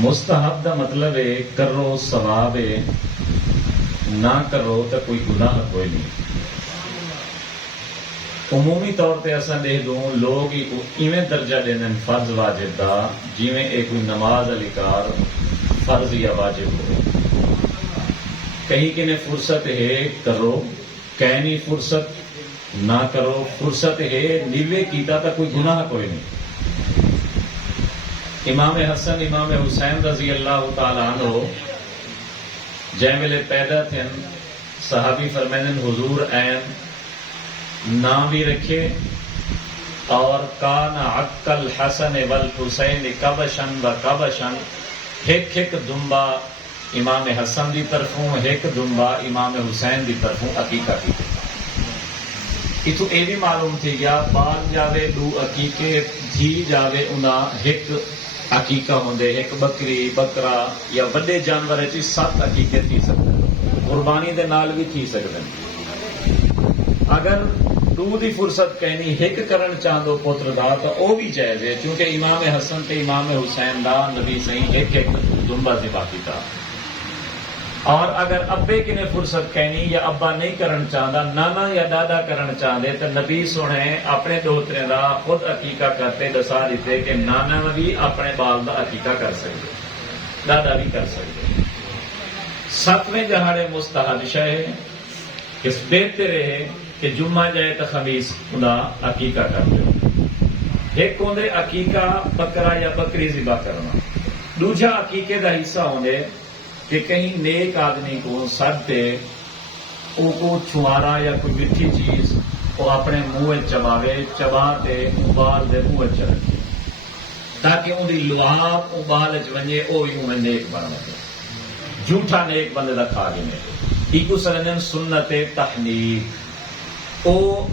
مستحب دا مطلب ہے کرو ثواب ہے، نہ کرو تو کوئی گناہ کوئی نہیں۔ عمومی طور پہ اصل دے دوں لوگ ایویں درجہ دینے فرض واجب دا جیویں ایک کوئی نماز علی کار فرض یا واجب ہو۔ کہیں کہ نے فرصت ہے کرو، کہیں نہیں فرصت نہ کرو، فرصت ہے نیوے کیتا تا کوئی گناہ کوئی نہیں۔ امام حسن امام حسین رضی اللہ تعالی عنہ جائیں ویلے پیدا تھے صحابی فرمائن حضور این نام بھی رکھے اور کان عق الحسن والحسین کبشن و کبشن، ایک ایک دمبا امام حسن دی طرفوں ایک دمبا امام حسین دی طرفوں عقیقہ کی۔ اتو اے بھی معلوم تھی یا بال جاوے دو عقیقے تھی جاوے انہا ایک عقیقہ ہوندے، ایک بکری بکرا یا بڑے جانور ہے 7 عقیقے تھی سکتے، قربانی دے نال بھی تھی سکتے۔ اگر دو دی فرصت کہنی ایک کرن چاندو پتر دا تو او بھی جائز ہے، چونکہ امام حسن تے امام حسین دا نبی صحیح ایک ایک دنبا سے باقی تھا۔ اور اگر ابے کی نے فرصت کہنی یا ابا نہیں کرن چاہتا، نانا یا دادا کرن چاہتے تو نبی سنے اپنے دوترے دا خود عقیقہ کرتے دسا دیتے کہ نانا بھی اپنے بال دا عقیقہ کر سکتے، دادا بھی کر سکتے۔ 7ویں دہاڑے مستحب شے اس بہتر ہے کہ جمعہ جائے تو خمیس خدا عقیقہ کر دو۔ ایک ہوندے عقیقہ بکرا یا بکری ذبح کرنا، دوجا عقیقے دا حصہ ہوندے کہ کہیں نیک آدمی کو سد دے او کو چھوارا یا کوئی میٹھی چیز وہ اپنے منہ چباوے، چبا تے ابال دے منہ چ رکھے تاکہ ان دی لعاب ابال چ ونجے او یوں نیک بن وے، جھوٹا نیک بندے دا کھا گئے۔ ایکو سرنن سنت تحنیک، او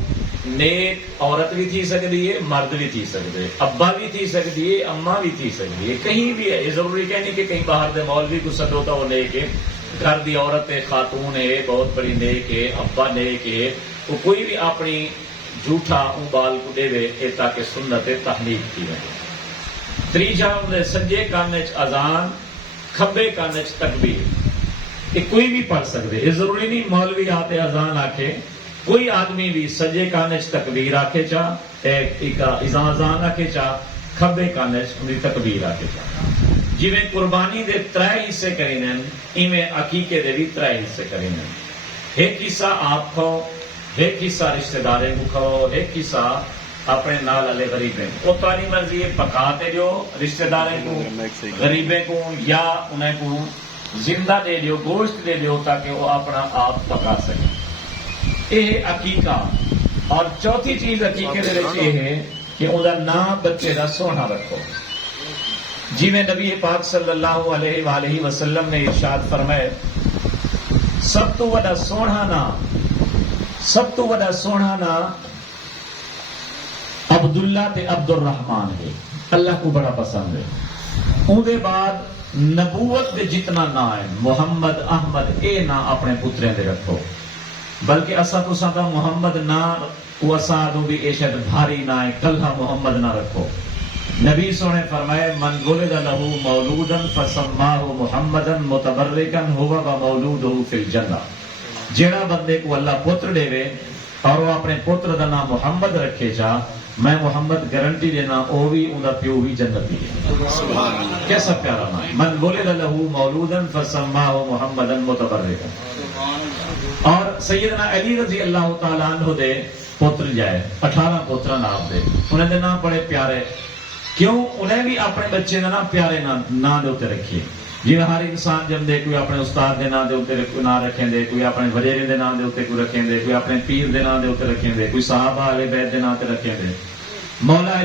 نیک عورت بھی تھی سکتی ہے، مرد بھی تھی سکتے، ابا بھی تھی سکتی ہے، اماں بھی تھی سکتی ہے، کہیں بھی ہے۔ یہ ضروری کہنی کہ کہیں باہر دے مولوی کو سد ہوتا وہ نیک ہے، گھر دی عورت خاتون ہے بہت بڑی نیک ہے، ابا نیک ہے، وہ کوئی بھی اپنی جھوٹا بال کو دے دے تاکہ سنت تحنیک کی رہے۔ تریجا سجے کان چ اذان، کھبے کان چ تکبیر، یہ کوئی بھی پڑھ سکتے، یہ ضروری نہیں مولوی آتے اذان آکھے، کوئی آدمی بھی سجے کانچ تکبیر آکھے چاہ اذان آکھے چاہ، کھبے کانچ انہی تکبیر آکھے چاہ۔ جویں قربانی دے 3 حصے کرینن ایویں عقیقے دے بھی 3 حصے کرینن۔ ایک حصہ آپ کھو، ایک حصہ رشتہ داریں کو کھو، ایک حصہ اپنے نال والے غریبیں کو۔ وہ تاری مرضی ہے پکاتے جو رشتہ داریں کو غریبیں کو یا انہیں کو زندہ دے دیو، گوشت دے دیو تاکہ وہ اپنا آپ پکا سکیں۔ یہ عقیقہ۔ اور چوتھی چیز عقیقے دے وچ یہ ہے کہ اوندا نام بچے دا سونا رکھو، جویں نبی پاک صلی اللہ علیہ وآلہ وسلم نے ارشاد فرمائے سب تو وڈا سونا نام عبداللہ تے عبد الرحمان ہے، اللہ کو بڑا پسند ہے۔ اون دے بعد نبوت دے جتنا نام ہے محمد احمد، اے نام اپنے پتریں دے رکھو، بلکہ اسا تو سادا محمد نہ وہ اسادو بھی ایشد بھاری نہ ہے، کلہ محمد نہ رکھو۔ نبی سونے فرمائے من ولد له مولودا فسماه محمدا متبرکا هو ومولوده فی الجنہ، جیڑا بندے کو اللہ پتر دے وے اور وہ اپنے پتر دا نام محمد رکھے چا، میں محمد گارنٹی دینا او بھی اوندا پیو بھی جنتی ہے۔ سبحان اللہ، کیسا پیارا نام، من ولد له مولودا فسماه محمدا متبرکا۔ اور سیدنا علی رضی اللہ تعالیٰ عنہ دے پتر جائے 18 پتر نام دے، انہیں دے نام بڑے پیارے، کیوں انہیں بھی اپنے بچے دے نام پیارے نام دے ہوتے رکھیے۔ جی ہر انسان جب دے کوئی اپنے استاد دے نام دے ہوتے نام رکھیں دے، کوئی اپنے وزیرے دے نام دے ہوتے کوئی رکھیں دے، کوئی اپنے پیر دے نام دے ہوتے رکھیں دے، کوئی صحابہ علیہ بیت دے نام تے رکھیں دے۔ مولا